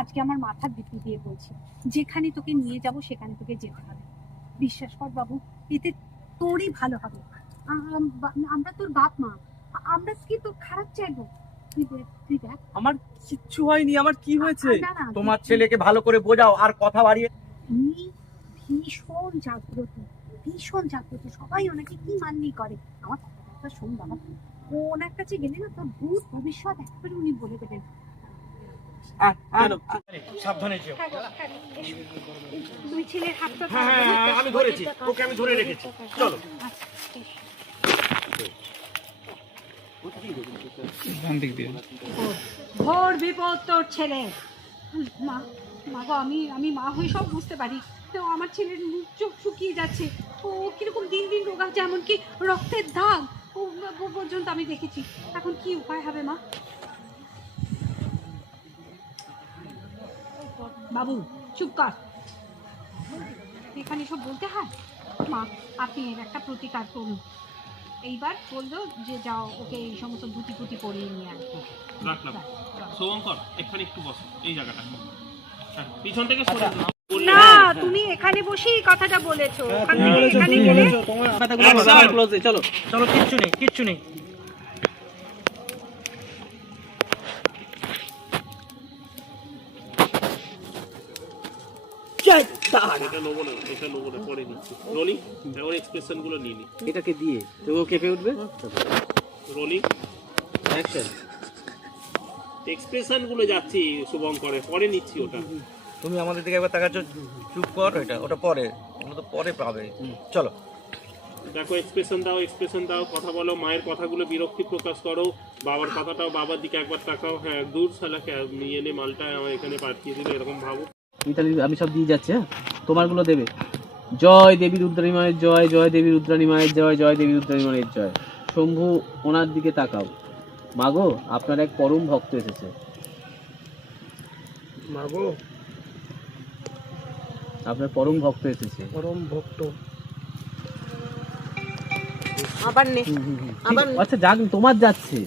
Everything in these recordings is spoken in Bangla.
আজকে আমার মাথার দিকে দিয়ে বলছি, যেখানে তোকে নিয়ে যাব সেখানে তোকে যেতে হবে। বিশ্বাস কর বাবু, এতে তোরই ভালো হবে। আমরা তোর বাপ মা, আমরা কি তোর খারাপ চাইবো? তুই দেখ আমার কিচ্ছু হয়নি। আমার কি হয়েছে? না না, তোমার ছেলেকে ভালো করে বোঝাও, আর কথা বাড়িয়ে। উনি ভীষণ জাগ্রত, ভীষণ জাগ্রত। সবাই ওনাকে কি মাননি করে। আমার কথাটা শোন বাবা, ও ওনার কাছে গেলে না তোর ভূত ভবিষ্যৎ একেবারে উনি বলে দেবেন। সাবধানে যেও। দুই ছেলের হাতটা হ্যাঁ হ্যাঁ হ্যাঁ, আমি ধরেছি ওকে, আমি ধরে রেখেছি। চলো। ঘোর বিপদ তোর ছেলে। মা, মা গো, আমি মা হয়ে সব বুঝতে পারি। তো আমার ছেলের মুখ চোখ শুকিয়ে যাচ্ছে, ও কিরকম দিন দিন রোগা, যেমন কি রক্তের দাগ ও পর্যন্ত আমি দেখেছি। এখন কি উপায় হবে মা? বাবু চুপ কর, এখানে সব বলতে হয়? মা, আপনি এর একটা প্রতিকার করুন। এইবার বললো যে যাও ওকে এই সমস্ত ধুতি পুতি পরিয়ে নিয়ে আসবো। রাখলাম। শুভঙ্কর এখানে একটু বসো, এই জায়গাটা। হ্যাঁ, পিছন থেকে সরে যাও। না, তুমি এখানে বসেই কথাটা বলেছো, ওখান থেকে এখানে গেলে চলো চলো, কিচ্ছু নেই, কিচ্ছু নেই। এটা নেবো না, এটা নেবো না, পরে নিচ্ছি। রোলিং, ওর এক্সপ্রেশন গুলো নিয়ে নি। এটাকে দিয়ে তো ও কেঁপে উঠবে। Rolling, action. এক্সপ্রেশন গুলো যাচ্ছি শুভঙ্করের, পরে নিচ্ছি ওটা। তুমি আমাদের দিকে একবার তাকাচ্ছ, চুপ কর। ওটা পরে, ওটা তো পরে পাবে। চলো। দেখো, এক্সপ্রেশন দাও, এক্সপ্রেশন দাও, কথা বলো, মায়ের কথাগুলো বিরক্তি প্রকাশ করো, বাবার কথাটাও, বাবার দিকে একবার তাকাও। হ্যাঁ, দূর শালাকে নিয়ে নে মালটা আমার এখানে পাঠিয়ে দিল, এরকম ভাবো। মিতালি, আমি সব দিয়ে যাচ্ছি। হ্যাঁ, তোমারগুলো দেবে। জয় দেবী রুদ্রাণী মায়ের জয়, জয় দেবী রুদ্রাণী মায়ের জয়, জয় দেবী রুদ্রাণী মায়ের জয়। শম্ভু, ওনার দিকে তাকাও। মাগো, আপনার এক পরম ভক্ত এসেছে। মাগো, আপনার পরম ভক্ত এসেছে। পরম ভক্ত। আবার নে, আবার নে। আচ্ছা যাক, তোমার যাচ্ছে।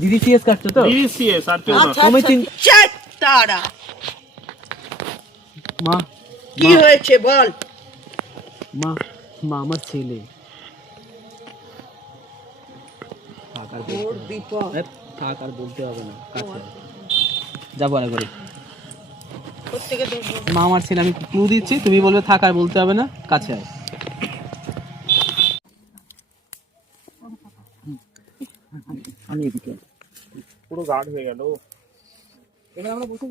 দিদি সিএস কাটছো তো? ডিসিএস আর কেউ না। আচ্ছা, তুমি আচ্ছা, চাট তারা। মা, কি হয়েছে বল? মা, মা আমার ছেলে। থাক আর ওর বিপদ। থাক আর বলতে হবে না, কাছে যাবো আর করে। প্রত্যেকে দেখবো। মা আমার ছেলে, আমি ক্লু দিচ্ছি, তুমি বলবে থাক আর বলতে হবে না, কাছে আয়। আমি এদিকে পুরো গার্ড হয়ে গেল। এবার আমরা বসে